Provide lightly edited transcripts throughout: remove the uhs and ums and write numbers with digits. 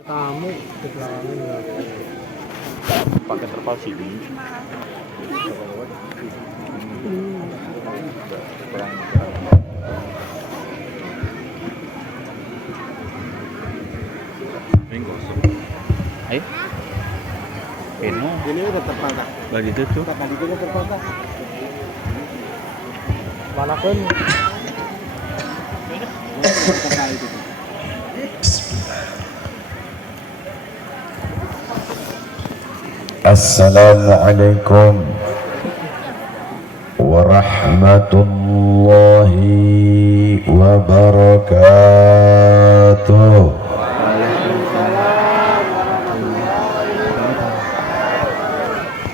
Tamu keterangan nggak pakai terpal sini. Ayo. Peno. Ini udah terpal tak? Bagi tutup. Tadi juga terpal tak? Mana pun? Assalamualaikum warahmatullahi wabarakatuh.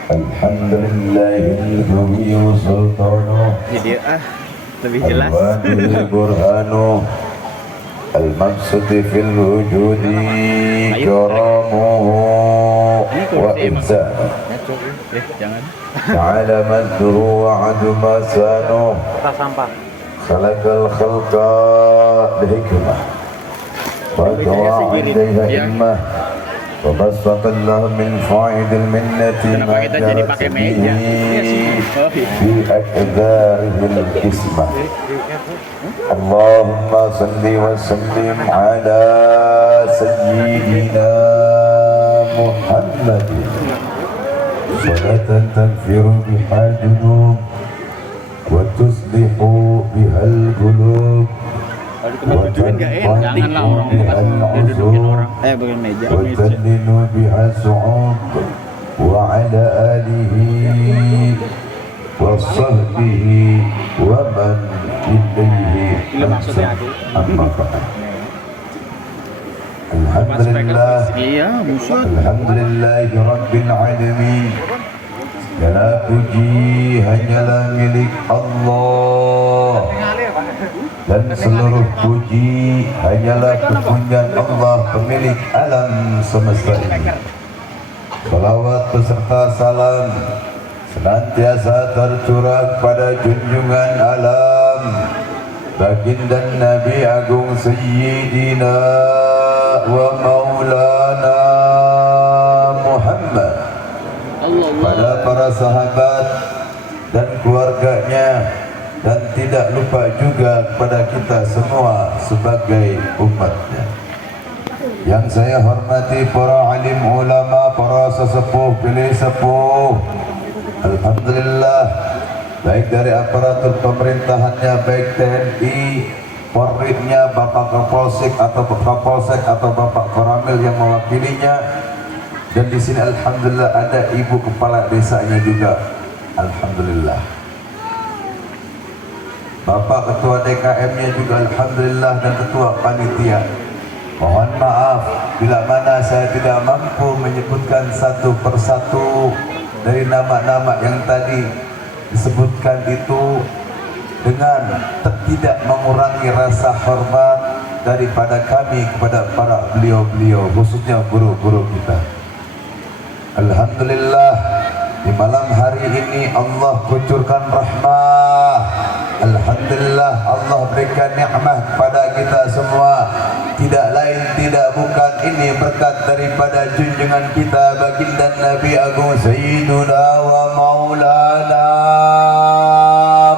Alhamdulillahil sultanu. Jadi lebih jelas. Al-wadil burhanu. Al-maqsud fil wujudi karamuhu wa ibsanu. Jangan. Ta'ala madru wa adu masanu. Sampah. Khalaqal khalqa bihikmah wa tawa indaiha himmah wa basaqallahu min fa'idil minnati ma jarat bihi fi akdharihil kismah. Allahumma salli wa sallim ala sayyidina Muhammadin salatan taghfiru bihal junub wa tuslihu bihal qulub wa tanfa'u bihal usub Bukan meja. wa tadlinu bihal su'ub wa ala alihi wa sahbihi wa man ilaihi amma ba'd. Alhamdulillah. Iya, musuh. Alhamdulillahi Rabbil Alamin. Segala puji hanyalah milik Allah, dan seluruh puji hanyalah kepunyaan Allah, pemilik alam semesta ini. Salawat beserta salam senantiasa tercurah pada junjungan alam, baginda Nabi Agung Sayyidina wa Maulana Muhammad, pada para sahabat dan keluarganya, dan tidak lupa juga kepada kita semua sebagai umatnya. Yang saya hormati para alim ulama, para sesepuh, pilih sepuh, alhamdulillah, baik dari aparatur pemerintahannya, baik TNI, Polri-nya, Bapak Kapolsek atau Bapak Koramil yang mewakilinya. Dan di sini alhamdulillah ada ibu kepala desanya juga, alhamdulillah. Bapak ketua DKM-nya juga alhamdulillah, dan ketua panitia. Mohon maaf bila mana saya tidak mampu menyebutkan satu persatu dari nama-nama yang tadi disebutkan itu, dengan tidak mengurangi rasa hormat daripada kami kepada para beliau-beliau, khususnya guru-guru kita. Alhamdulillah, di malam hari ini Allah kucurkan rahmah. Alhamdulillah, Allah berikan nikmat kepada kita semua. Tidak lain tidak bukan ini berkat daripada junjungan kita, baginda Nabi Agung Sayyiduna wa Maulana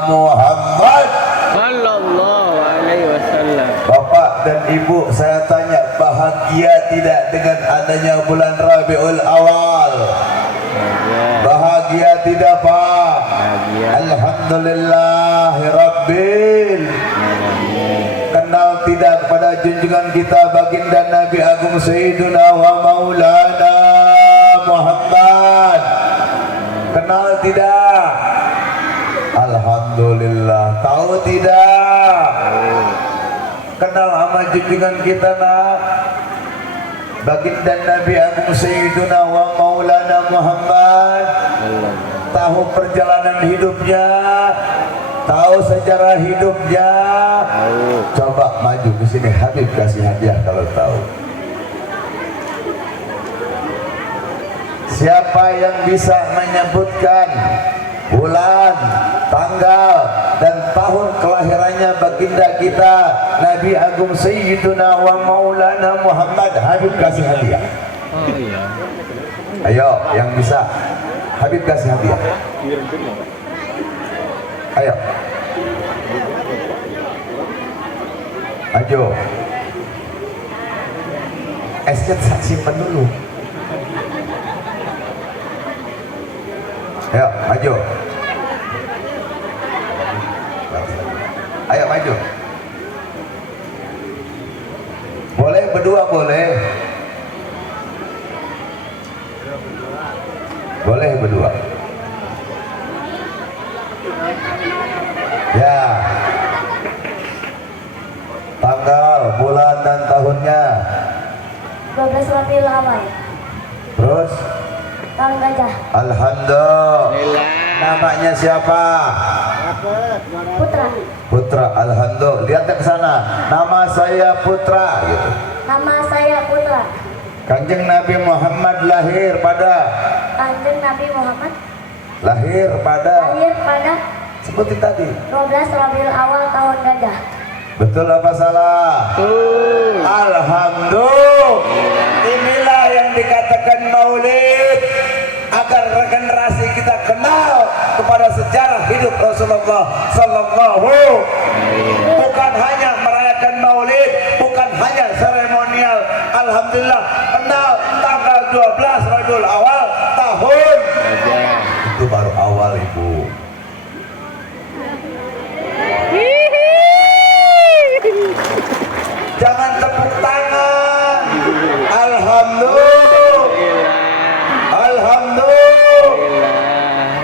Muhammad sallallahu alaihi wasallam. Bapak dan Ibu, saya tanya, bahagia tidak dengan adanya bulan Rabiul Awal? Bahagia tidak, Pak? Alhamdulillahirabbil. Kenal tidak kepada junjungan kita baginda Nabi Agung Sayyiduna wa Maulana Muhammad? Kenal tidak? Alhamdulillah. Tahu tidak? Kenal sama junjungan kita, nak? Baginda Nabi Agung Sayyiduna wa Maulana Muhammad. Tahu perjalanan hidupnya, tahu sejarah hidupnya. Coba maju ke sini, Habib kasih hadiah kalau tahu. Siapa yang bisa menyebutkan bulan, tanggal, dan tahun kelahirannya baginda kita Nabi Agung Sayyiduna wa Maulana Muhammad. Habib kasih hadiah. Oh iya. Ayo yang bisa, Habib kasih hadiah. Ayo. Ayo. Esnya simpen dulu. Ayo, maju. Ayo maju. Boleh berdua boleh. Boleh berdua. Ya. Tanggal, bulan dan tahunnya. 12 Rabiul Awal. Terus? Tahun gajah. Alhamdulillah. Namanya siapa? Putra. Putra. Alhamdulillah. Lihat ke sana. Nama saya Putra. Gitu. Nama saya Putra. Kanjeng Nabi Muhammad lahir pada. Kanjeng Nabi Muhammad Lahir pada. sebutin tadi. 12 Rabiul Awal tahun gajah. Betul apa salah? Alhamdulillah. Inilah yang dikatakan maulid, agar regenerasi kita kenal kepada sejarah hidup Rasulullah Sallallahu. Bukan hanya merayakan maulid, bukan hanya seremonial. Alhamdulillah kenal tanggal 12 Rabiul Awal tahun. Itu baru awal, Ibu. Jangan tepuk tangan. Alhamdulillah. Alhamdulillah.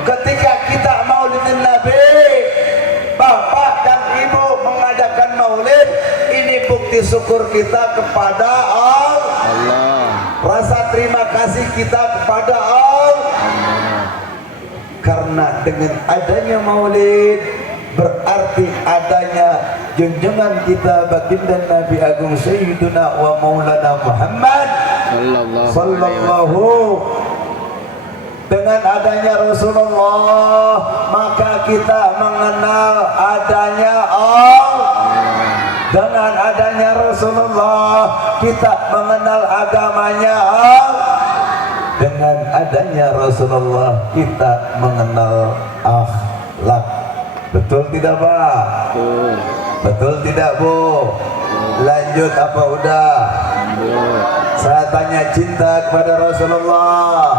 Ketika kita maulidin Nabi, Bapak dan Ibu mengadakan maulid, ini bukti syukur kita kepada Allah. Rasa terima kasih kita kepada Allah. Karena dengan adanya maulid berarti adanya junjungan kita baginda Nabi Agung Sayyiduna wa Maulana Muhammad Sallallahu. Dengan adanya Rasulullah maka kita mengenal adanya Allah. Dengan adanya Rasulullah kita mengenal agamanya Allah. Dengan adanya Rasulullah kita mengenal akhlak. Betul tidak, Pak? Betul. Betul tidak, Bu? Lanjut apa udah? Saya tanya cinta kepada Rasulullah.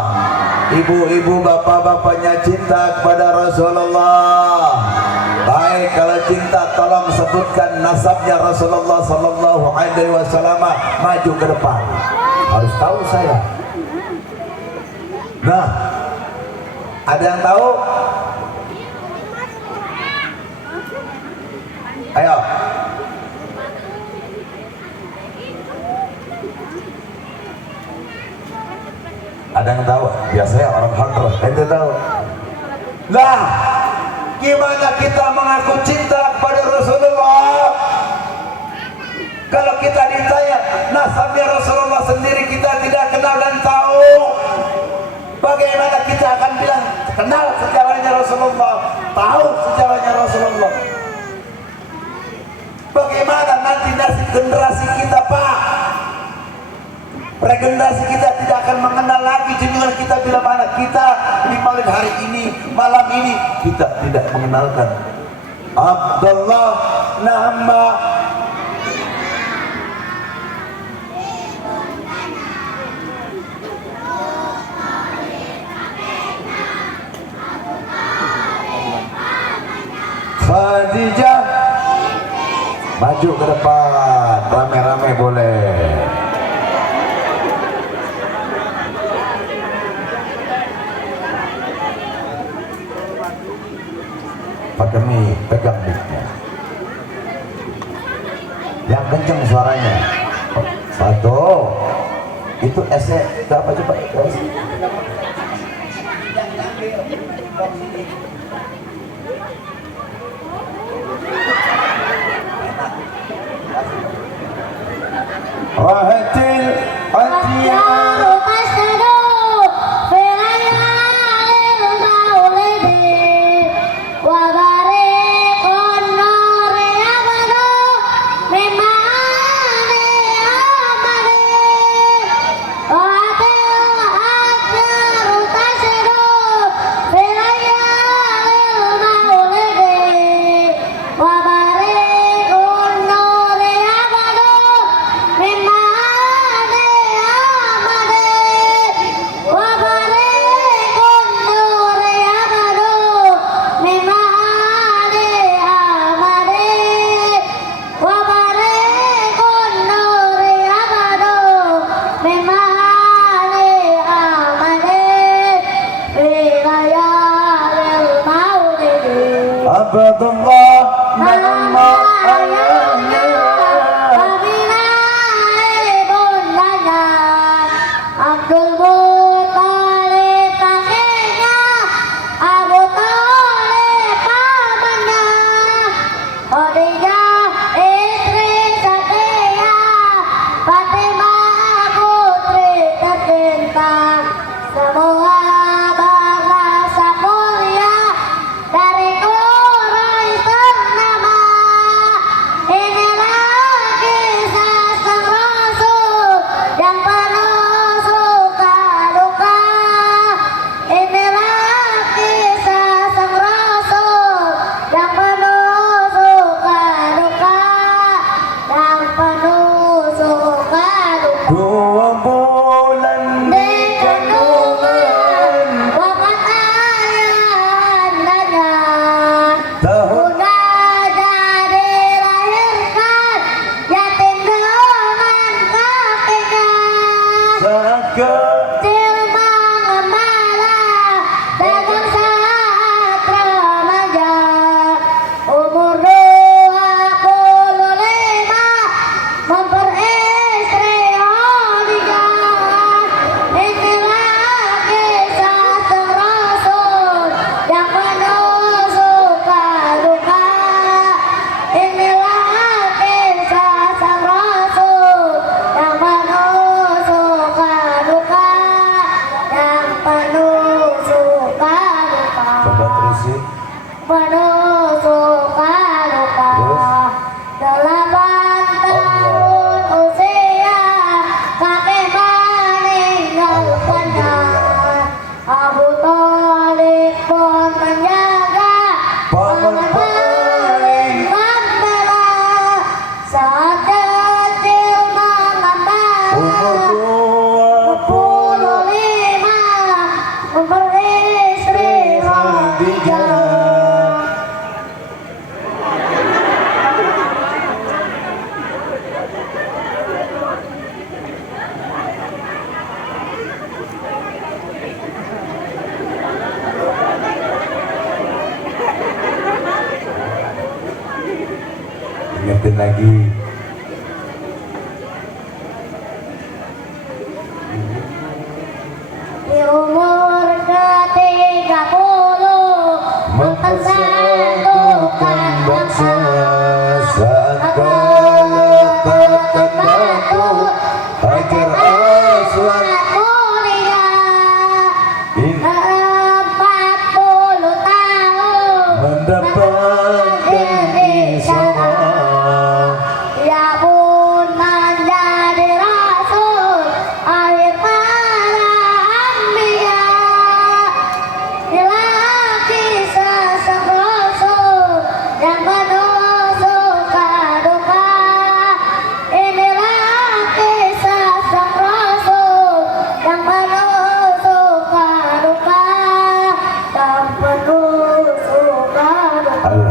Ibu-ibu, bapak-bapaknya cinta kepada Rasulullah. Baik, kalau cinta tolong sebutkan nasabnya Rasulullah Sallallahu Alaihi Wasallam. Maju ke depan. Harus tahu saya. Nah, ada yang tahu? Ayo. Ada yang tahu? Biasanya orang hunter. Ente tahu? Nah, gimana kita mengaku cinta kepada Rasulullah? Kalau kita ditanya nasabnya Rasulullah sendiri kita tidak kenal dan tahu, bagaimana kita akan bilang kenal sejarahnya Rasulullah, tahu sejarahnya Rasulullah? Bagaimana nanti nasib generasi kita, Pak? Regenerasi kita tidak akan mengenal lagi junjungan kita bila mana kita di malam hari ini, malam ini kita tidak mengenalkan Abdullah nama Khadijah. Maju ke depan, rame-rame boleh. Pak Demi, pegang mic-nya. Yang kenceng suaranya. Satu. Itu S-nya berapa coba? Rahatil Atiyah Memang saat kecil mengembala, dagang saat remaja, umur 25 memperistri Khadijah. Inilah kisah sang Rasul yang penuh suka duka. Inilah kisah sang Rasul yang penuh suka duka, yang penuh suka duka. Coba terusin. Penuh suka duka. Terus? 8 tahun usia kakek meninggalkannya. Abu Thalib pun menjaga, Paman paling membela, saat kecil umur 25 memperistri Khadijah. Ingetin lagi. Di umur ke-30 mempersatukan bangsa, saat keletakkan batu Hajar Aswad mulia. ini 40 tahun mendapatkan isyarat. ia pun menjadi rasul akhir para anbiya. Inilah kisah sang Rasul yang penuh suka duka. Inilah kisah sang Rasul yang penuh suka duka, yang penuh suka duka,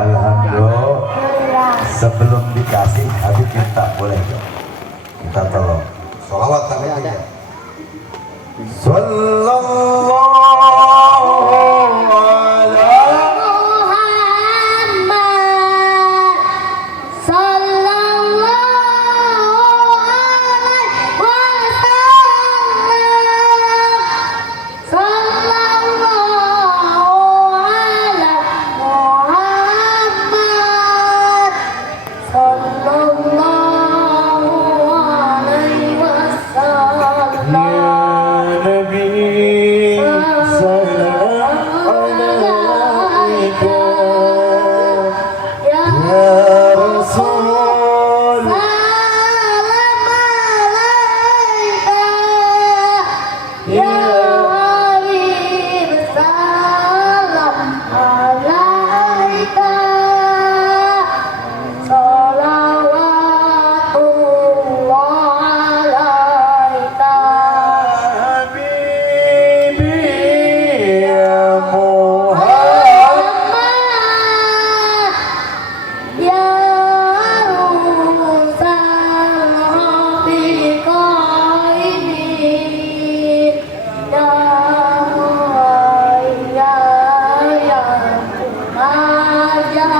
Alhamdulillah. Sebelum dikasih, Habib minta boleh dong. Kita tolong. Salawat tapi ada. Sallallahu alaihi Muhammad sallallahu alaihi wasallam, sallallahu ala Muhammad sallallahu alaihi wasallam. Nabi salam alaika Ya ya Rasul. salam alaika, ya Habib salam alaika, salawatullah alaika. Habibi ya Muhammad. Muhammad ya Rusal Rafiqa ini, ya Majah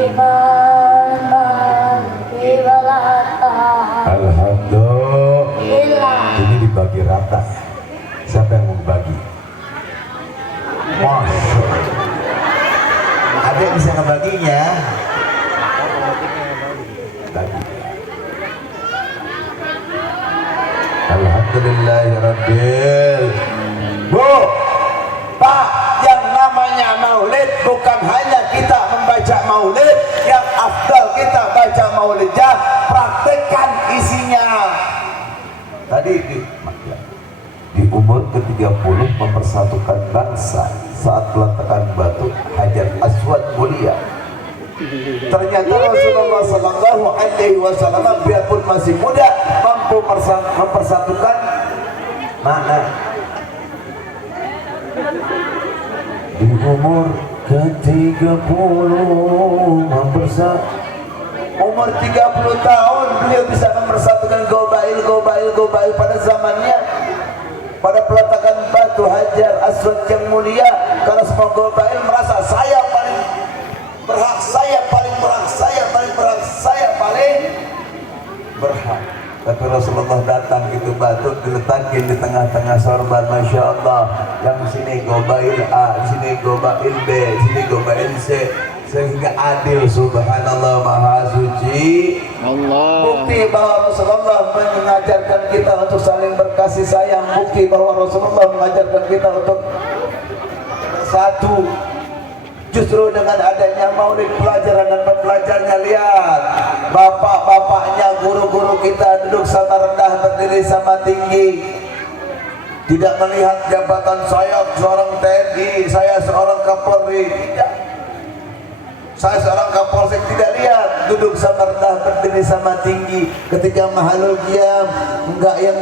Iman Ibalata. Alhamdulillah. Ini dibagi rata. Siapa yang mau bagi? Masya. Ada yang bisa ngebaginya? Bagi. Alhamdulillahirabbil. Bu, Pak, yang namanya maulid bukan hanya kita membaca maulid, yang afdal kita baca maulidnya, praktekkan isinya. Tadi di umur ke-30 mempersatukan bangsa saat peletakan batu Hajar Aswad mulia. Ternyata Rasulullah Sallallahu Alaihi Wasallam biarpun masih muda mampu mempersatukan mana di umur ke-30 mempersatukan Umur 30 tahun beliau bisa mempersatukan Gobail pada zamannya, pada peletakan batu Hajar Aswad yang mulia. Karena semua Gobail merasa saya paling berhak, saya paling berhak, saya paling berhak, saya paling berhak. Tapi Rasulullah datang itu batu diletakin di tengah-tengah sorban, Masya Allah. Yang sini Gobail A, di sini Gobail B, di sini Gobail C, sehingga adil. Subhanallah, maha suci Allah. Bukti bahwa Rasulullah mengajarkan kita untuk saling berkasih sayang. Bukti bahwa Rasulullah mengajarkan kita untuk bersatu. Justru dengan adanya maulid, pelajaran dan pembelajarnya, lihat bapak-bapaknya, guru-guru kita duduk sama rendah, berdiri sama tinggi, tidak melihat jabatan saya seorang TNI, saya seorang Kapolri, tidak. Saya seorang Kapolsek, tidak lihat, duduk sama rendah, berdiri sama tinggi. Ketika mahalul qiyam, enggak yang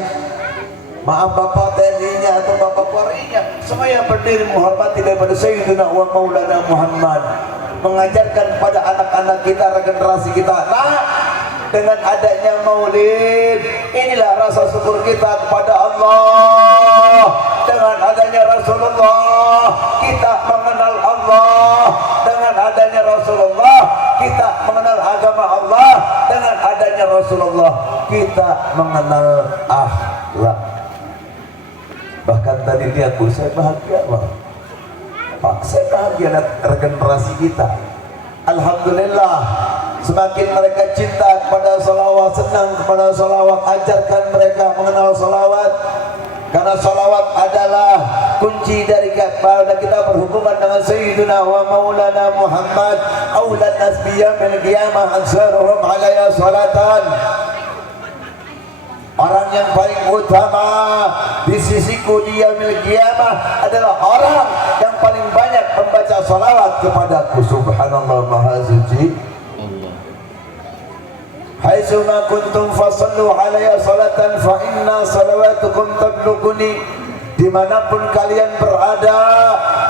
maaf bapak TNI-nya atau bapak Polri-nya, semuanya berdiri menghormati daripada Sayyidina wa Maulana Muhammad. Mengajarkan pada anak-anak kita, regenerasi kita. Nah, dengan adanya maulid, inilah rasa syukur kita kepada Allah. Dengan adanya Rasulullah, kita mengenal Allah. Dengan adanya Rasulullah, kita mengenal agama Allah. Dengan adanya Rasulullah, kita mengenal akhlak. Bahkan tadi lihat Bu, saya bahagia Pak, saya bahagia lihat regenerasi kita. Alhamdulillah, semakin mereka cinta kepada salawat, senang kepada salawat, ajarkan mereka mengenal salawat. Karena salawat adalah kunci dari kita berhubungan dengan Sayyidina wa Maulana Muhammad. Aulan nasbiyah min qiyamah ansaruhum alaiya salatan. Orang yang paling utama di sisiku di yaumil qiyamah adalah orang yang paling banyak membaca salawat kepadaku. Subhanallah, maha suci Allah. Haitsuma kuntum fasallu alayya salatan fa inna salawatukum tablughuni. Dimanapun kalian berada,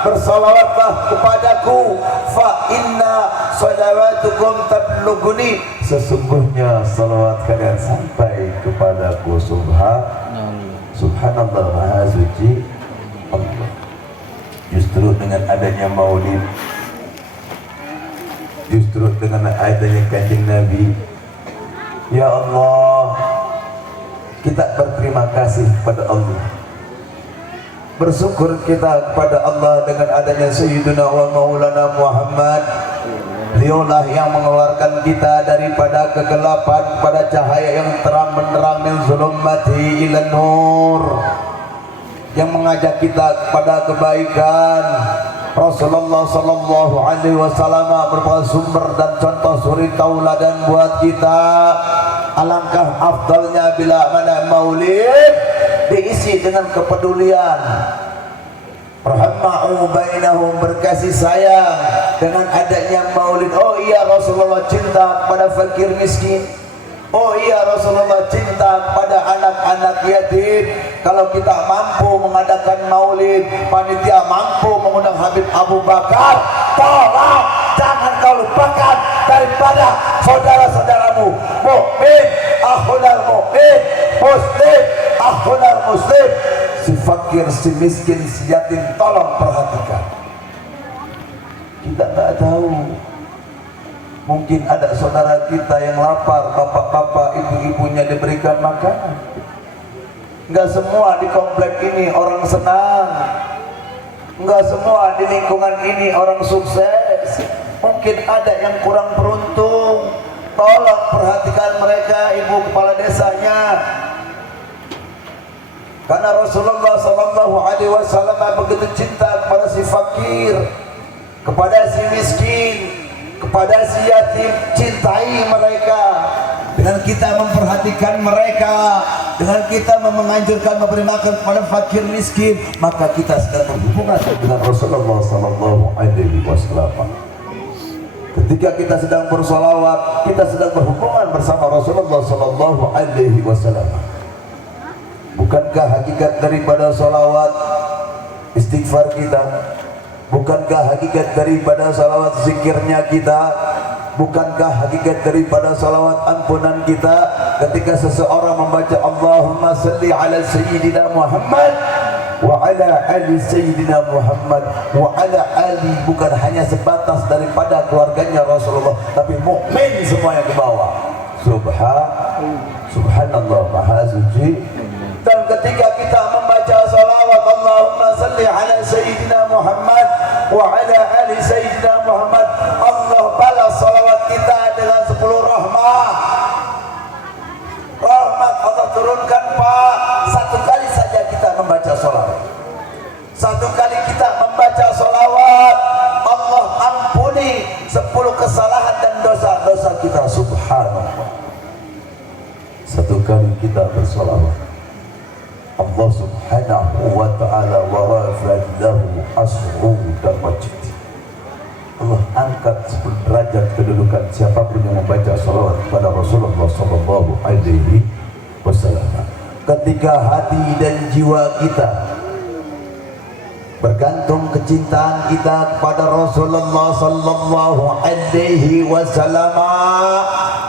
bersalawatlah kepadaku. Fa inna salawatukum tablughuni. Sesungguhnya salawat kalian sampai kepadaku. Subhanallah, maha suci Allah. Justru dengan adanya maulid, justru dengan adanya Kanjeng Nabi, ya Allah, kita berterima kasih kepada Allah, bersyukur kita kepada Allah dengan adanya Sayyidina wa Maulana Muhammad. Beliaulah yang mengeluarkan kita daripada kegelapan pada cahaya yang terang benderang, min zulumati ilan nur, yang mengajak kita kepada kebaikan. Rasulullah sallallahu alaihi wasallam merupakan sumber dan contoh suri tauladan buat kita. Alangkah afdalnya bila mana maulid diisi dengan kepedulian, rahma'u bainahum, berkasih sayang. Dengan adanya maulid, oh iya Rasulullah cinta kepada fakir miskin, oh iya Rasulullah cinta kepada anak-anak yatim. Kalau kita mampu mengadakan maulid, panitia mampu mengundang Habib Abu Bakar, tolong jangan kau lupakan daripada saudara-saudaramu mukmin, akhunal mukmin, muslim, akhunal muslim. Si fakir, si miskin, si yatim, tolong perhatikan. Kita tak tahu, mungkin ada saudara kita yang lapar, bapak-bapak, ibu-ibunya diberikan makanan. Enggak semua di komplek ini orang senang, enggak semua di lingkungan ini orang sukses. Mungkin ada yang kurang beruntung. Tolong perhatikan mereka, ibu kepala desanya. Karena Rasulullah sallallahu alaihi wasallam begitu cinta kepada si fakir, kepada si miskin, kepada si yatim. Cintai mereka. Dengan kita memperhatikan mereka, dengan kita menganjurkan memberi makan kepada fakir miskin, maka kita sedang berhubungan dengan Rasulullah sallallahu alaihi wasallam. Ketika kita sedang bersolawat, kita sedang berhubungan bersama Rasulullah sallallahu alaihi wasallam. Bukankah hakikat daripada salawat istighfar kita? Bukankah hakikat daripada salawat zikirnya kita? Bukankah hakikat daripada salawat ampunan kita ketika seseorang membaca Allahumma salli ala Sayyidina Muhammad wa ala ali Sayyidina Muhammad wa ala ali, bukan hanya sebatas daripada keluarganya Rasulullah, tapi mukmin semuanya ke bawah. Subhanallah, maha suci. Dan ketika kita membaca salawat Allahumma salli ala Sayyidina Muhammad wa ala ali Sayyidina Muhammad, Allah balas salawat kita dengan 10 rahmat. Rahmat Allah turunkan, Pak. Satu kali saja kita membaca salawat, satu kali kita membaca salawat, Allah ampuni 10 kesalahan dan dosa-dosa kita. Subhanallah. Satu kali kita bersalawat, Allah subhanahu wa ta'ala wa rafa'allahu asru dan majid, Allah angkat 10 derajat kedudukan siapapun yang membaca salawat kepada Rasulullah sallallahu alaihi wasallam. Ketika hati dan jiwa kita bergantung kecintaan kita kepada Rasulullah sallallahu alaihi wasallam,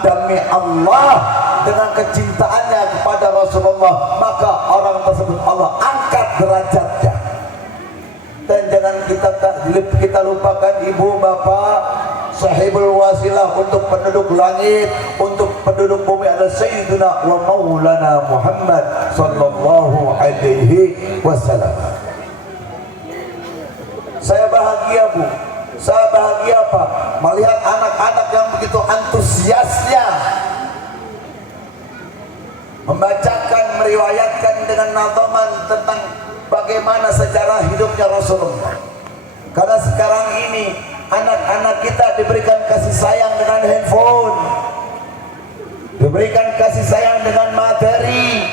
demi Allah, dengan kecintaannya kepada Rasulullah, maka orang tersebut Allah angkat derajatnya. Dan jangan kita lupakan ibu bapak, sahibul wasilah untuk penduduk langit, untuk penduduk bumi adalah Sayyidina wa Maulana Muhammad sallallahu alaihi wasallam. Saya bahagia, Bu. Saya bahagia, Pak, melihat anak-anak yang begitu antusiasnya membacakan, meriwayatkan dengan nadhaman tentang bagaimana sejarah hidupnya Rasulullah. Karena sekarang ini anak-anak kita diberikan kasih sayang dengan handphone, diberikan kasih sayang dengan materi.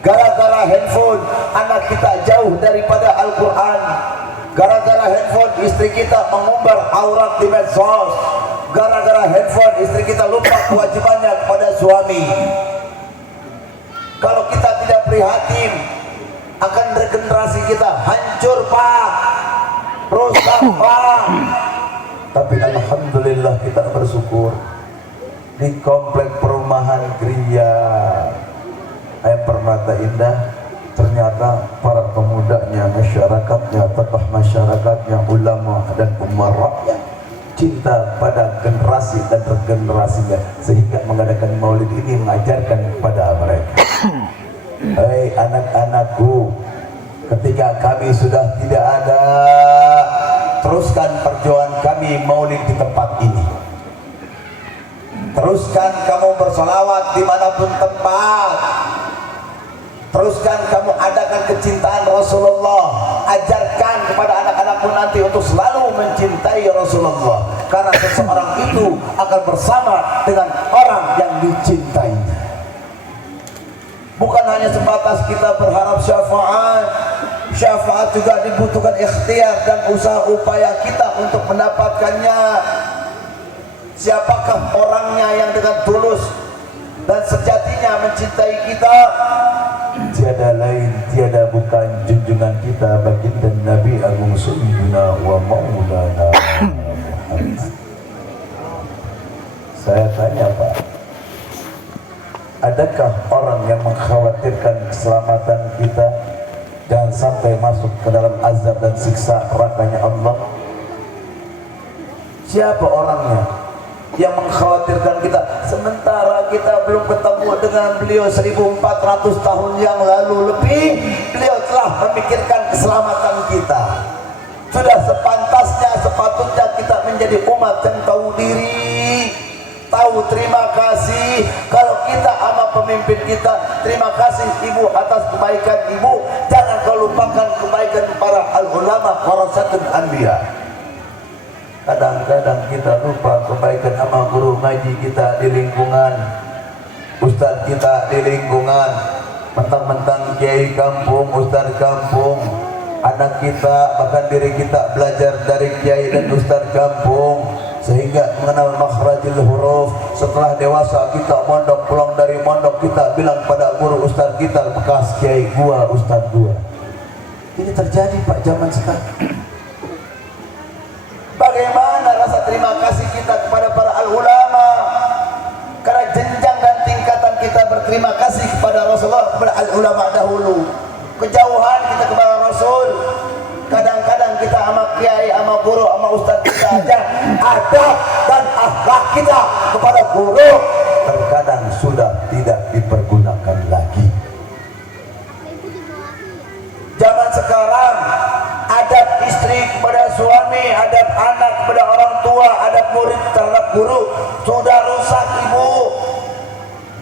Gara-gara handphone anak kita jauh daripada Al-Quran. Gara-gara handphone istri kita mengumbar aurat di medsos. Gara-gara handphone istri kita lupa kewajibannya kepada suami. Kalau kita tidak prihatin, akan regenerasi kita hancur, Pak, rusak, Pak. Tapi alhamdulillah kita bersyukur di komplek perumahan Gria Permata Indah, ternyata para pemudanya, masyarakatnya, tokoh masyarakatnya, ulama dan umaranya cinta pada generasi dan regenerasinya, sehingga mengadakan maulid ini mengajarkan kepada mereka. Hei anak-anakku, ketika kami sudah tidak ada, teruskan perjuangan kami maulid di tempat ini. Teruskan kamu bersolawat dimanapun tempat. Teruskan kamu adakan kecintaan Rasulullah. Ajarkan kepada anak-anakmu nanti untuk selalu mencintai Rasulullah, karena seseorang itu akan bersama dengan orang yang dicintainya. Bukan hanya sebatas kita berharap syafaat. Syafaat juga dibutuhkan ikhtiar dan usaha upaya kita untuk mendapatkannya. Siapakah orangnya yang dengan tulus dan sejatinya mencintai kita? Tiada lain, tiada bukan junjungan kita baginda Nabi Agung Sayyidina wa Maulana Muhammad. Saya tanya, Pak, adakah orang yang mengkhawatirkan keselamatan kita jangan sampai masuk ke dalam azab dan siksa nerakanya Allah? Siapa orangnya yang mengkhawatirkan kita, sementara kita belum ketemu dengan beliau 1400 tahun yang lalu lebih? Beliau telah memikirkan keselamatan kita. Sudah sepantasnya, sepatutnya kita menjadi umat yang tahu diri, tahu terima kasih. Kalau kita sama pemimpin kita, terima kasih ibu atas kebaikan ibu. Jangan kau lupakan kebaikan para al-ulama warasatul anbiya. Kadang-kadang kita lupa kebaikan sama guru ngaji kita di lingkungan, ustaz kita di lingkungan. Mentang-mentang kiai kampung, ustaz kampung, anak kita bahkan diri kita belajar dari kiai dan ustaz kampung, sehingga mengenal makhrajul huruf. Setelah dewasa kita mondok, pulang dari mondok kita bilang pada guru ustaz kita, bekas kiai gua, ustaz gua. Ini terjadi, Pak, zaman sekarang. Bagaimana rasa terima kasih kita kepada para berterima kasih kepada Rasulullah, kepada ulama dahulu. Kejauhan kita kepada Rasul. Kadang-kadang kita sama kiai, sama guru, sama ustaz kita aja adab dan akhlak kita kepada guru terkadang sudah tidak dipergunakan lagi. Zaman sekarang adab istri kepada suami, adab anak kepada orang tua, adab murid terhadap guru sudah rusak, ibu.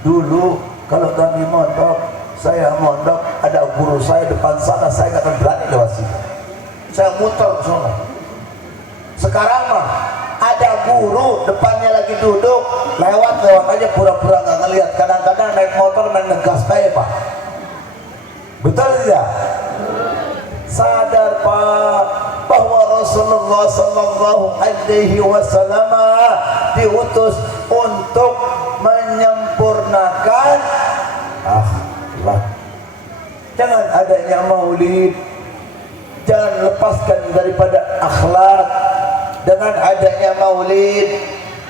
Dulu kalau kami mondok, saya mondok ada guru saya depan sana, saya nggak akan berani lewat sini, saya muter ke sana. Sekarang mah ada guru depannya lagi duduk, lewat aja pura-pura nggak ngelihat. Kadang-kadang naik motor main ngegas kayak Pak. Betul tidak? Sadar Pak bahwa Rasulullah Sallallahu Alaihi Wasallam diutus untuk menyempurnakan akhlak. Jangan adanya maulid, jangan lepaskan daripada akhlak. Dengan adanya maulid,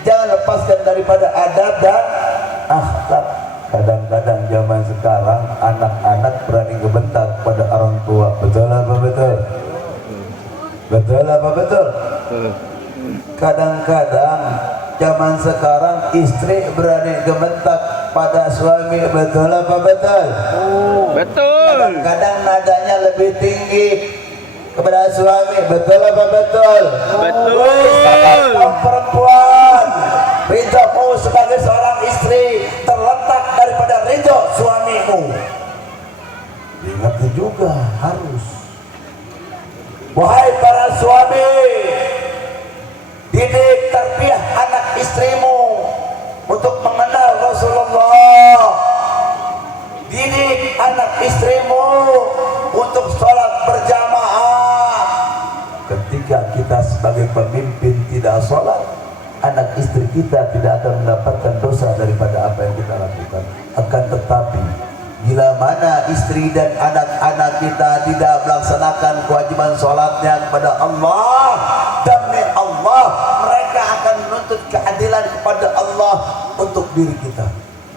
jangan lepaskan daripada adab dan akhlak. Kadang-kadang zaman sekarang anak-anak berani ngebentak pada orang tua. Betul apa betul? Betul apa betul? Kadang-kadang zaman sekarang istri berani ngebentak pada suami. Betul apa betul? Betul. Kadang-kadang nadanya lebih tinggi kepada suami. Betul apa betul? Betul. Perempuan, ridhomu sebagai seorang istri terletak daripada ridho suamimu. Ingat juga harus. Wahai para suami, didik tarbiyah anak istrimu untuk mengenal Rasulullah. Didik anak istrimu untuk sholat berjamaah. Ketika kita sebagai pemimpin tidak sholat, anak istri kita tidak akan mendapatkan dosa daripada apa yang kita lakukan. Akan tetapi bila mana istri dan anak-anak kita tidak melaksanakan kewajiban sholatnya kepada Allah, demi Allah mereka akan menuntut keadilan kepada Allah untuk diri kita.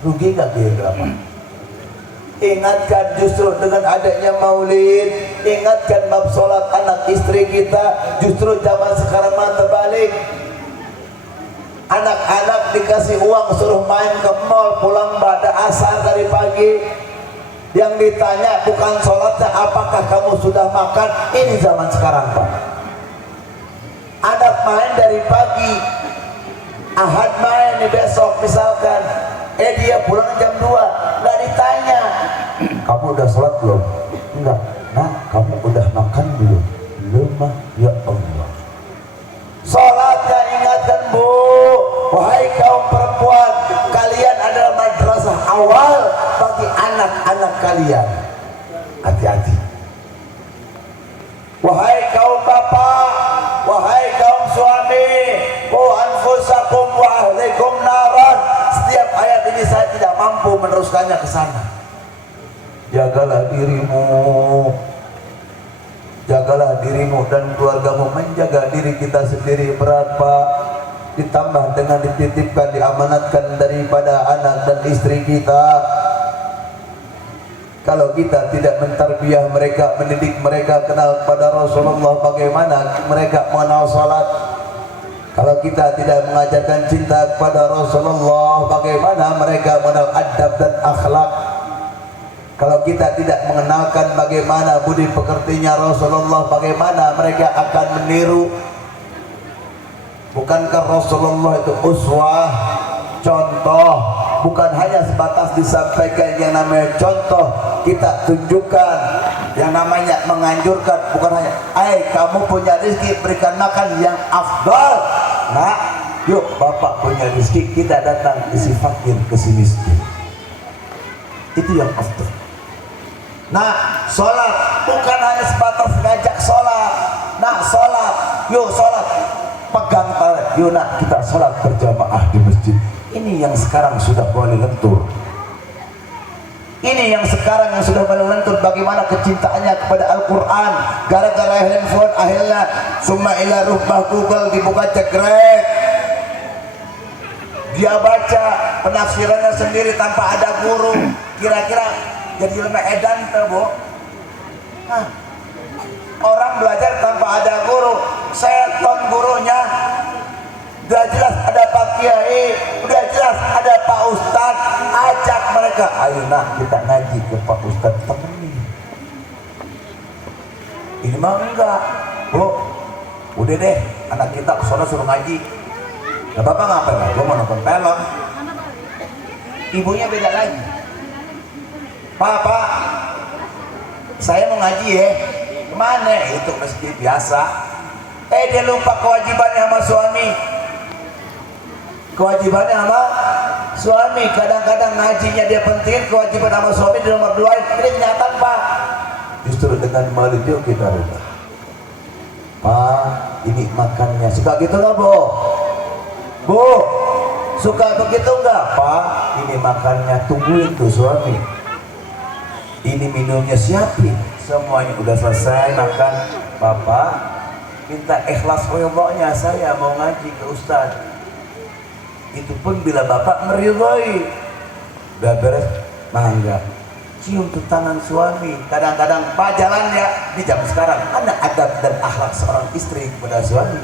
Rugi nggak dia berapa? Ingatkan justru dengan adanya maulid, ingatkan bab sholat anak istri kita. Justru zaman sekarang mah terbalik. Anak-anak dikasih uang suruh main ke mall, pulang pada asar dari pagi. Yang ditanya bukan sholatnya, apakah kamu sudah makan? Ini zaman sekarang Pak. Anak main dari pagi, Ahad main nih besok misalkan, dia pulang jam 2, nggak ditanya, kamu udah sholat belum? Enggak. Nah, kamu udah makan belum? Belum mah, ya Allah. Sholatnya ingatkan Bu. Wahai kaum perempuan, kalian adalah madrasah awal bagi anak-anak kalian. Hati-hati. Wahai kaum bapak, wahai kaum suami, qu anfusakum wa ahlikum naran. Setiap ayat ini saya tidak mampu meneruskannya ke sana. Jagalah dirimu, jagalah dirimu dan keluargamu. Menjaga diri kita sendiri berat Pak. Ditambah dengan dititipkan, diamanatkan daripada anak dan istri kita. Kalau kita tidak mentarbiyah mereka, mendidik mereka kenal pada Rasulullah, bagaimana mereka mengenal salat? Kalau kita tidak mengajarkan cinta kepada Rasulullah, bagaimana mereka mengenal adab dan akhlak? Kalau kita tidak mengenalkan bagaimana budi pekertinya Rasulullah, bagaimana mereka akan meniru? Bukankah Rasulullah itu uswah, contoh? Bukan hanya sebatas disampaikan yang namanya contoh, kita tunjukkan yang namanya menganjurkan. Bukan hanya, kamu punya rezeki, berikan makan yang afdal. Nah, yuk bapak punya rezeki, kita datang ke si fakir, ke si miskin. Itu yang afdal. Nah, sholat bukan hanya sebatas ngajak sholat. Nah, sholat, yuk sholat, pegang tangan, yuk nak kita sholat berjamaah di masjid. Ini yang sekarang sudah mulai lentur. Ini yang sekarang yang sudah mulai lentur. Bagaimana kecintaannya kepada Al-Quran. Gara-gara handphone akhirnya summa ila rumah Google dibuka cekrek. dia baca penafsirannya sendiri tanpa ada guru, kira-kira jadi ilmu edan tuh, Bu? Hah? Orang belajar tanpa ada guru, seton gurunya. Udah jelas ada Pak Kiai, udah jelas ada Pak Ustadz, ajak mereka, ayo nak kita ngaji ke Pak Ustadz, temenin. Ini mah enggak, Bu. Udah deh, anak kita kesana suruh ngaji. Nah, bapak ngapain? Gue mau nonton film. Ibunya beda lagi. Pak, saya mau ngaji ya. Kemana? Itu masjid biasa. Dia lupa kewajibannya sama suami. Kewajibannya sama suami. Kadang-kadang ngajinya dia penting, kewajiban sama suami di nomor 2. Ini kenyataan, Pak. Justru dengan malu kita rubah. Pak, ini makannya suka gitu nggak, Bu? Bu, suka begitu nggak? Pak, ini makannya tungguin tuh suami. Ini minumnya siapin. Semuanya udah selesai makan. Bapak minta ikhlas ridhonya, saya mau ngaji ke Ustaz. Itu pun bila bapak meridhoi. Udah beres, mangga. Cium tuh tangan suami. Kadang-kadang Pak jalan ya, di jam sekarang ada adab dan akhlak seorang istri kepada suami.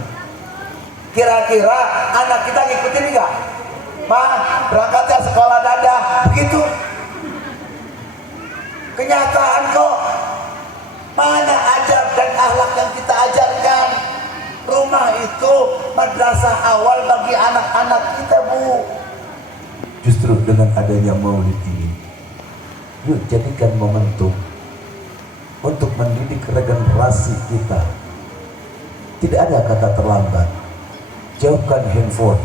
Kira-kira anak kita ngikutin enggak? Pak, berangkatnya sekolah dadah, begitu. Kenyataan kok. Mana adab dan akhlak yang kita ajarkan? Rumah itu madrasah awal bagi anak-anak kita, Bu. Justru dengan adanya maulid ini, yuk jadikan momentum untuk mendidik regenerasi kita. Tidak ada kata terlambat. Jauhkan handphone,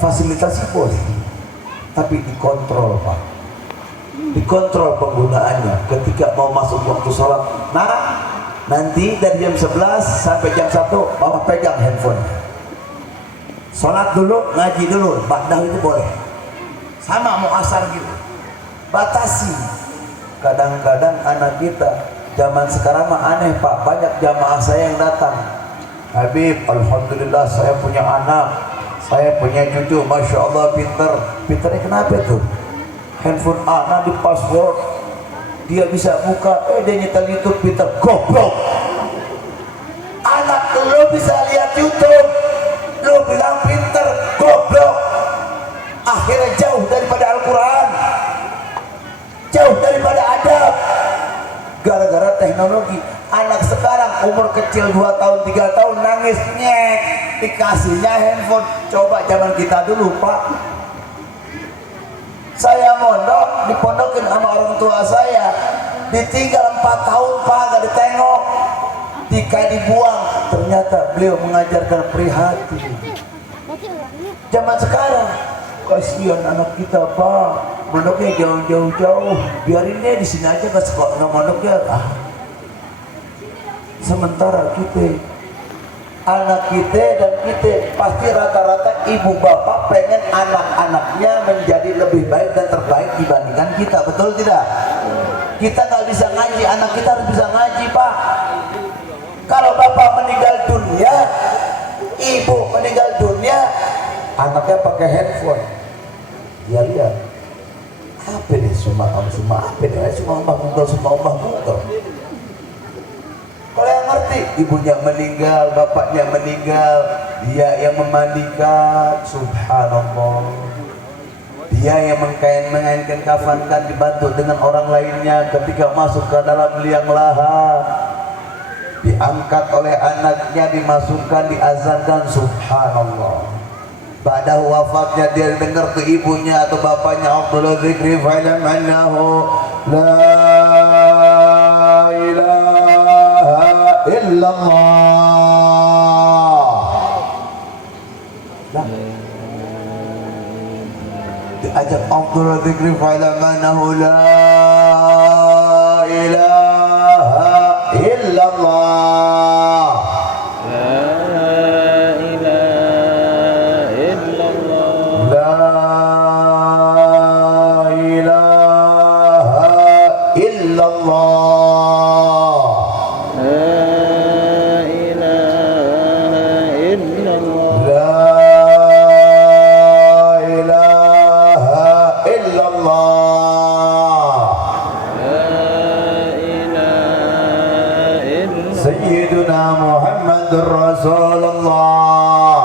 fasilitasi boleh, tapi dikontrol, Pak. Dikontrol penggunaannya. Ketika mau masuk waktu sholat, nah nanti dari jam 11 sampai jam 1 Bapak pegang handphone. Sholat dulu, ngaji dulu, ba'dah itu boleh. Sama mau asar gitu. Batasi. Kadang-kadang anak kita zaman sekarang mah aneh, Pak. Banyak jamaah saya yang datang. Habib, alhamdulillah saya punya anak, saya punya cucu, masya Allah pinter. Pinternya kenapa tuh? Handphone anak di password, dia bisa buka, dia nyetel YouTube, pinter. Goblok. Anak lo bisa lihat YouTube, lo bilang pinter, goblok. Akhirnya jauh daripada Al-Quran, jauh daripada adab. Gara-gara teknologi. Anak sekarang umur kecil 2 tahun 3 tahun nangis nyek, dikasihnya handphone. Coba zaman kita dulu, Pak. Saya mondok, dipondokin sama orang tua saya, ditinggal 4 tahun, Pak, gak ditengok, dibuang. Ternyata beliau mengajarkan prihatin. Zaman sekarang kasihan anak kita, Pak, mondoknya jauh-jauh, biarin dia di sini aja ke sekolah mondoknya. Sementara kita, anak kita dan kita pasti rata-rata ibu bapak pengen anak-anaknya menjadi lebih baik dan terbaik dibandingkan kita, betul tidak? Kita nggak bisa ngaji, anak kita harus bisa ngaji, Pak. Kalau bapak meninggal dunia, ibu meninggal dunia, anaknya pakai handphone, dia lihat apa nih, semua apa nih, semua bangun. Kalau yang ngerti, ibunya meninggal, bapaknya meninggal, dia yang memandikan, subhanallah. Dia yang mengaitkan kafankan, dibantu dengan orang lainnya ketika masuk ke dalam liang lahat. Diangkat oleh anaknya, dimasukkan, diazankan, subhanallah. Pada wafatnya dia dengar ke ibunya atau bapaknya, Abdullah Zikri fa'lam annahu la ilaha illallah. Diajak Abdullah Zikri fa'lam annahu la ilaha illallah. La Sayyiduna Muhammadur Rasulullah.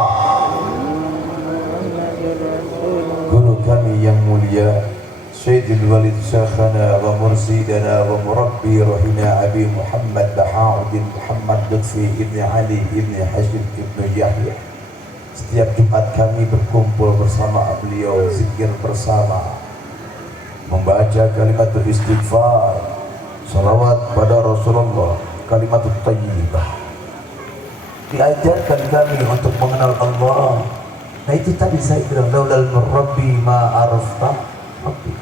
Guru kami yang mulia Sayyidul Walid Syekhana wa Mursidana wa Murabbi Rahina Abi Muhammad Bahauddin Muhammad Lutfi Ibn Ali Ibn Hashim Ibn Yahya. Setiap Jumat kami berkumpul bersama beliau, zikir bersama, membaca kalimatul istighfar, salawat pada Rasulullah, kalimatul thayyibah. Diajarkan kami untuk mengenal Allah. Nah itu tadi saya bilang, laulal murabbi ma arafta rabbi.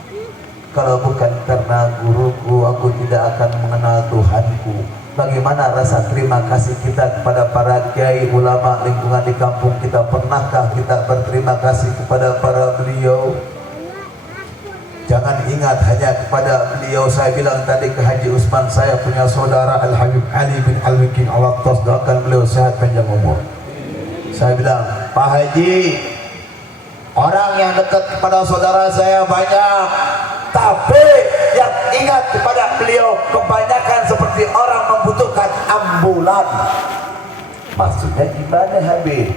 Kalau bukan karena guruku, aku tidak akan mengenal Tuhanku. Bagaimana rasa terima kasih kita kepada para kiai ulama lingkungan di kampung kita? Pernahkah kita berterima kasih kepada para beliau? Jangan ingat hanya kepada beliau. Saya bilang tadi ke Haji Usman, saya punya saudara Al-Habib Ali bin Al-Wikin Allah tos, doakan beliau sehat panjang umur. Saya bilang, Pak Haji, orang yang dekat kepada saudara saya banyak, tapi yang ingat kepada beliau kebanyakan seperti orang membutuhkan ambulan. Maksudnya gimana Habib?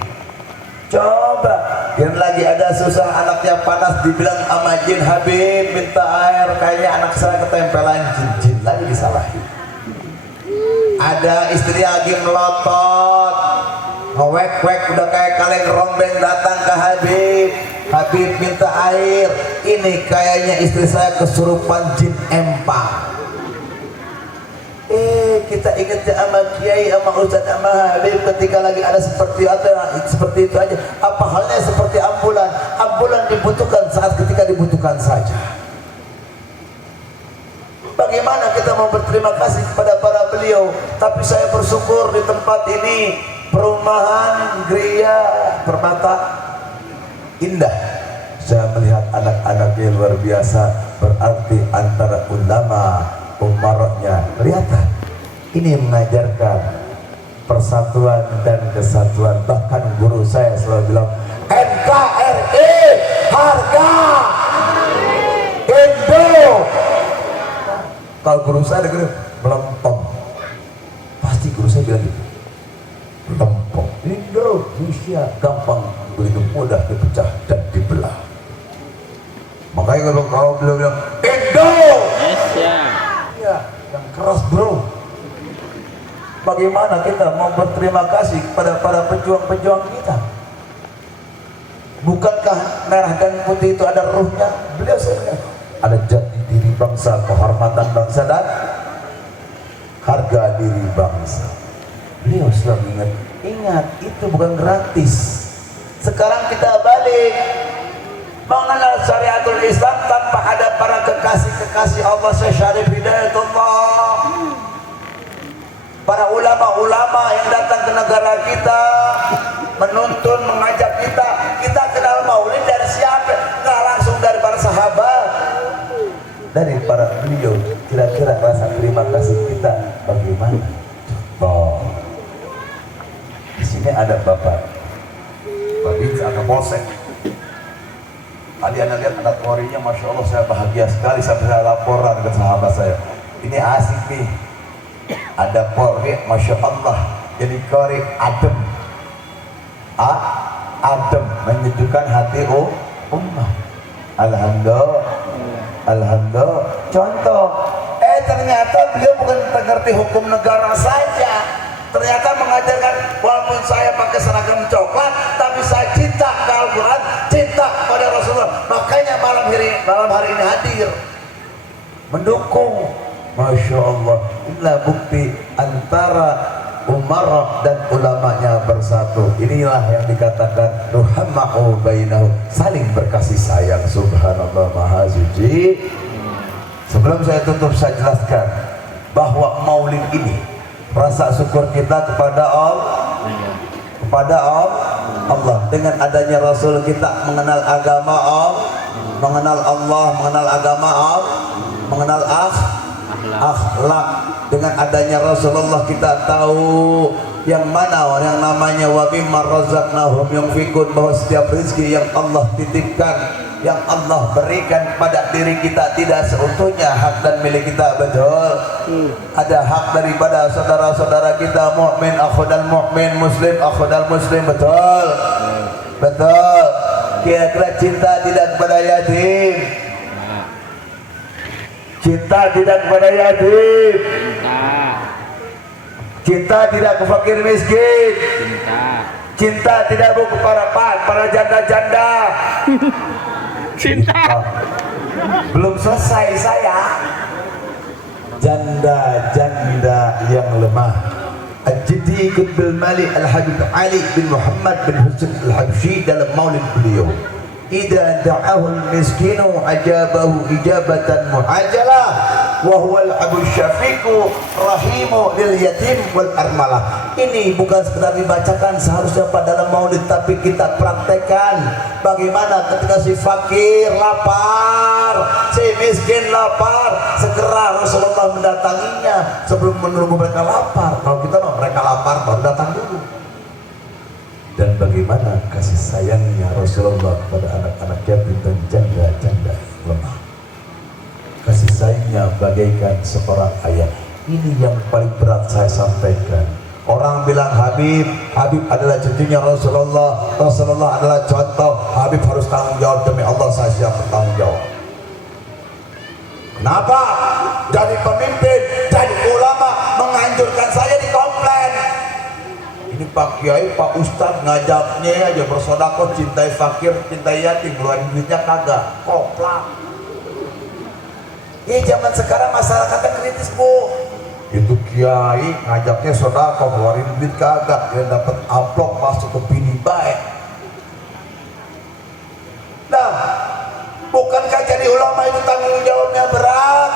Coba, yang lagi ada susah, anaknya panas, dibilang sama jin, Habib minta air, kayaknya anak saya ketempelan jin lagi disalahin. Ada istri lagi melotot, ngewek-wek udah kayak kaleng rombeng, datang ke Habib. Habib minta air, ini kayaknya istri saya kesurupan jin empang. Kita ingat sama kiai, sama ustaz, sama Habib ketika lagi ada seperti itu aja. Apa halnya seperti ambulan? Ambulan dibutuhkan saat ketika dibutuhkan saja. Bagaimana kita mau berterima kasih kepada para beliau? Tapi saya bersyukur di tempat ini, perumahan Gria Permata indah. Saya melihat anak-anaknya luar biasa, berarti antara ulama umaroknya kelihatan. Ini mengajarkan persatuan dan kesatuan. Bahkan guru saya selalu bilang, NKRI harga Indo. Kalau guru saya dengar melempem, pasti guru saya bilang gitu, melempem. Indonesia gampang, begitu mudah dipecah dan dibelah. Makanya kalau beliau bilang Indonesia, ya, yang keras bro. Bagaimana kita mau berterima kasih kepada para pejuang-pejuang kita? Bukankah merah dan putih itu ada ruhnya? Beliau sendiri ada jati diri bangsa, kehormatan bangsa dan harga diri bangsa. Beliau selalu ingat itu bukan gratis. Sekarang kita balik mengenal syariatul Islam tanpa ada para kekasih-kekasih Allah Syarif Hidayatullah, para ulama-ulama yang datang ke negara kita menuntun, mengajak kita kenal maulid dari siapa? Nggak langsung dari para sahabat, dari para beliau. Kira-kira rasa terima kasih kita bagaimana? Contoh, di sini ada Bapak Babin Aka Polsek. Tadi anda lihat anak korinya, Masya Allah, saya bahagia sekali sampai saya laporan ke sahabat saya. Ini asik nih, ada kori, Masya Allah, jadi kori adem, adem, menyejukkan hati ummah. Alhamdulillah, alhamdulillah. Contoh, ternyata beliau bukan mengerti hukum negara saja. Ternyata mengajarkan, walaupun saya pakai seragam coklat, tapi saya cinta ke Al-Quran, cinta kepada Rasulullah. Makanya malam hari ini hadir, mendukung. Masya Allah, inilah bukti antara umarah dan ulamanya bersatu. Inilah yang dikatakan ruhama'u bainahum, saling berkasih sayang. Subhanallah, Maha Suci. Sebelum saya tutup, saya jelaskan bahwa maulid ini rasa syukur kita kepada Allah, dengan adanya Rasul kita mengenal agama Allah, mengenal Allah, mengenal agama Allah, mengenal akhlak. Dengan adanya Rasulullah kita tahu yang mana yang namanya wa mimma razaqnahum yunfiqun, bahwa setiap rezeki yang Allah titipkan yang Allah berikan pada diri kita tidak seutuhnya hak dan milik kita, betul? Ada hak daripada saudara-saudara kita mukmin, akhudal mukmin, muslim, akhudal muslim, betul? Betul. Kira-kira cinta tidak kepada yatim, cinta tidak kepada yatim, cinta tidak ke fakir miskin, cinta tidak kepada para janda-janda. Cinta. Belum selesai saya. Janda-janda yang lemah. Al-Jiddi bil Mali Al-Habib Ali bin Muhammad bin Husain Al-Habsyi dalam maulid beliau. Idza da'ahu al-miskinu ajabahu ijabatan muajalah wa huwa al-abu syafiqu rahimu lil yatim wal armalah. Ini bukan sekedar dibacakan seharusnya pada dalam maulid, tapi kita praktekkan. Bagaimana ketika si fakir lapar, si miskin lapar, segera Rasulullah mendatanginya sebelum menunggu mereka lapar. Kalau kita mau mereka lapar baru datang dulu. Dan bagaimana kasih sayangnya Rasulullah pada anak-anak yatim dan janda-janda lemah. Kasih sayangnya bagaikan seorang ayah. Ini yang paling berat saya sampaikan. Orang bilang Habib adalah cucunya Rasulullah, Rasulullah adalah contoh. Habib harus tanggung jawab, demi Allah saya siap bertanggung jawab. Kenapa? Jadi pemimpin, jadi ulama, menganjurkan saya di komplain. Ini Pak Kiai, Pak Ustadz ngajaknya aja bersodakoh, cintai fakir, cintai yatim, keluarin duitnya kagak, koplak. Ini zaman sekarang masyarakatnya kritis, Bu. Itu Kiai ngajaknya sodakoh, keluarin duit kagak, dia dapat amplop masuk ke bini baik. Nah, bukankah jadi ulama itu tanggung jawabnya berat?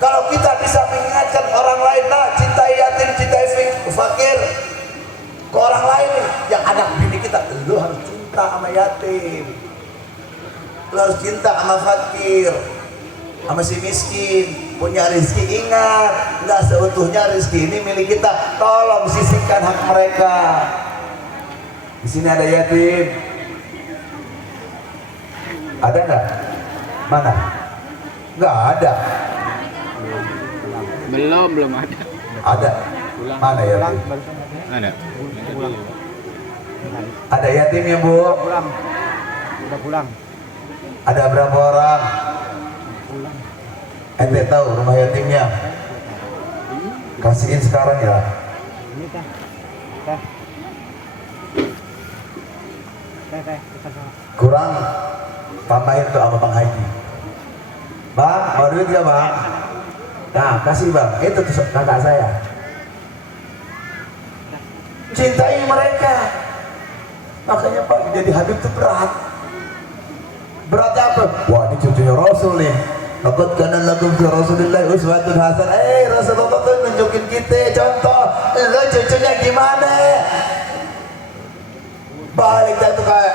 Kalau kita bisa mengingatkan orang lain, nah cintai yatim, cintai fakir, ke orang lain yang anak bini kita, lu harus cinta sama yatim, lu harus cinta sama fakir, sama si miskin. Punya rezeki, ingat nggak seutuhnya rezeki ini milik kita, tolong sisihkan hak mereka. Di sini ada yatim, ada nggak? Mana? Nggak ada. Belum ada. Ada. Mana yatim? Ada. Ada yatimnya, Bu? Udah pulang. Ada berapa orang? Ente tahu rumah yatimnya? Kasihin sekarang ya. Ini teh. Kurang tambahin tuh sama Bang Haji. Bang, mau duit gak Bang? Nah, kasih Bang. Itu tuh kakak saya. Cintai mereka. Makanya Pak, jadi Habib itu berat. Beratnya apa? Wah, ini cucunya Rasul nih. Laqad kana lakum fi Rasulillah uswatun hasanah. Rasulullah tuh nunjukin kita contoh. Lo cucunya gimana? Balik dah tuh kayak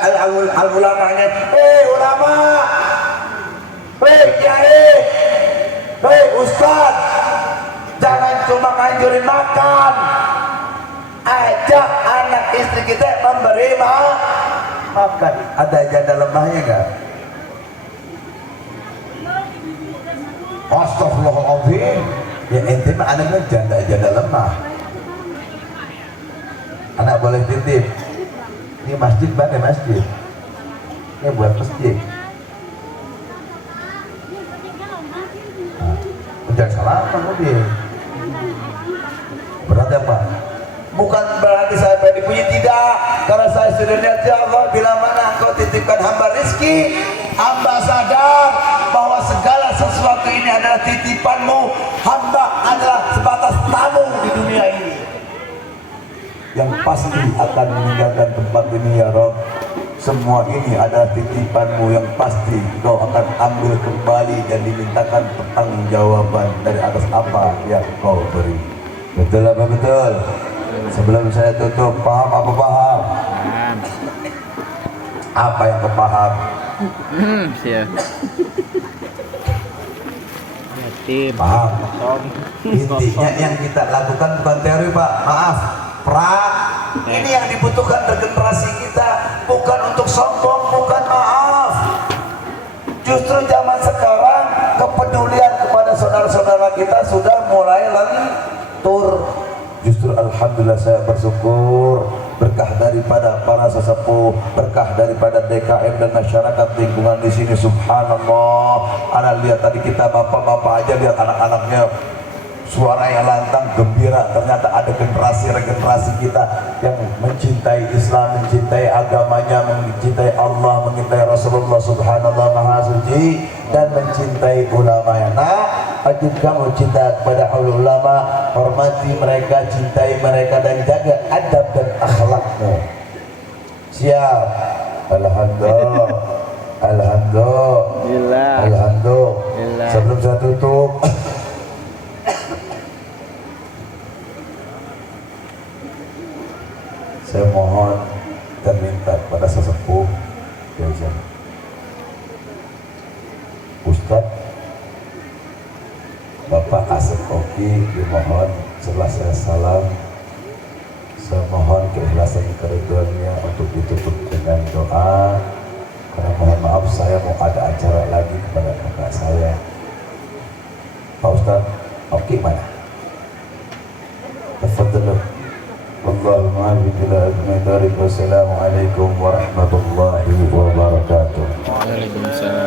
al-ulamanya. Ulama. Kiai. Ustaz. Jangan cuma nganjurin makan. Ajak anak istri kita memberi makan. Ada janda lemahnya enggak? Astaghfirullahaladzim. Ya ente mah anaknya janda lemah. Anak boleh titip. Ini masjid mana masjid? Ini buat masjid. Jangan salah apa mobil. Berarti apa? Bukan berarti saya pengen dipuji, tidak. Karena saya sudah lihat ya Allah, bila mana engkau titipkan hamba rizki, hamba sadar bahwa segala sesuatu ini adalah titipanmu. Hamba adalah sebatas tamu di dunia ini yang pasti akan meninggalkan tempat ini ya Rob. Semua ini adalah titipanmu yang pasti kau akan ambil kembali dan dimintakan pertanggungjawaban dari atas apa yang kau beri. Betul apa betul? Sebelum saya tutup, paham apa paham? Apa yang kau paham? Siap. Paham? Intinya yang kita lakukan bukan teori Pak, maaf, ini yang dibutuhkan regenerasi kita, bukan untuk sombong, bukan, maaf. Justru zaman sekarang kepedulian kepada saudara-saudara kita sudah mulai lentur. Justru alhamdulillah saya bersyukur berkah daripada para sesepuh, berkah daripada DKM dan masyarakat lingkungan di sini. Subhanallah, ana lihat tadi kita bapak-bapak aja lihat anak-anaknya suara yang lantang gembira. Ternyata ada generasi kita yang mencintai Islam, mencintai agamanya, mencintai Allah, mencintai Rasulullah Subhanallah Maha Suci, dan mencintai ulamanya. Nah, wajib kamu cinta kepada ulama, hormati mereka, cintai mereka, dan jaga adab dan akhlakmu. Siap? Alhamdulillah. Alhamdulillah. Alhamdulillah. Sebelum saya tutup, saya mohon dan minta kepada sesepuh ya, Ustadz Bapak Asep Oki, dimohon setelah saya salam, saya mohon keikhlasan keriduannya untuk ditutup dengan doa. Karena mohon maaf saya mau ada acara lagi kepada kakak saya. Pak Ustadz Oki mana? Tafadhalu. Wassalamualaikum warahmatullahi wabarakatuh. Waalaikumsalam.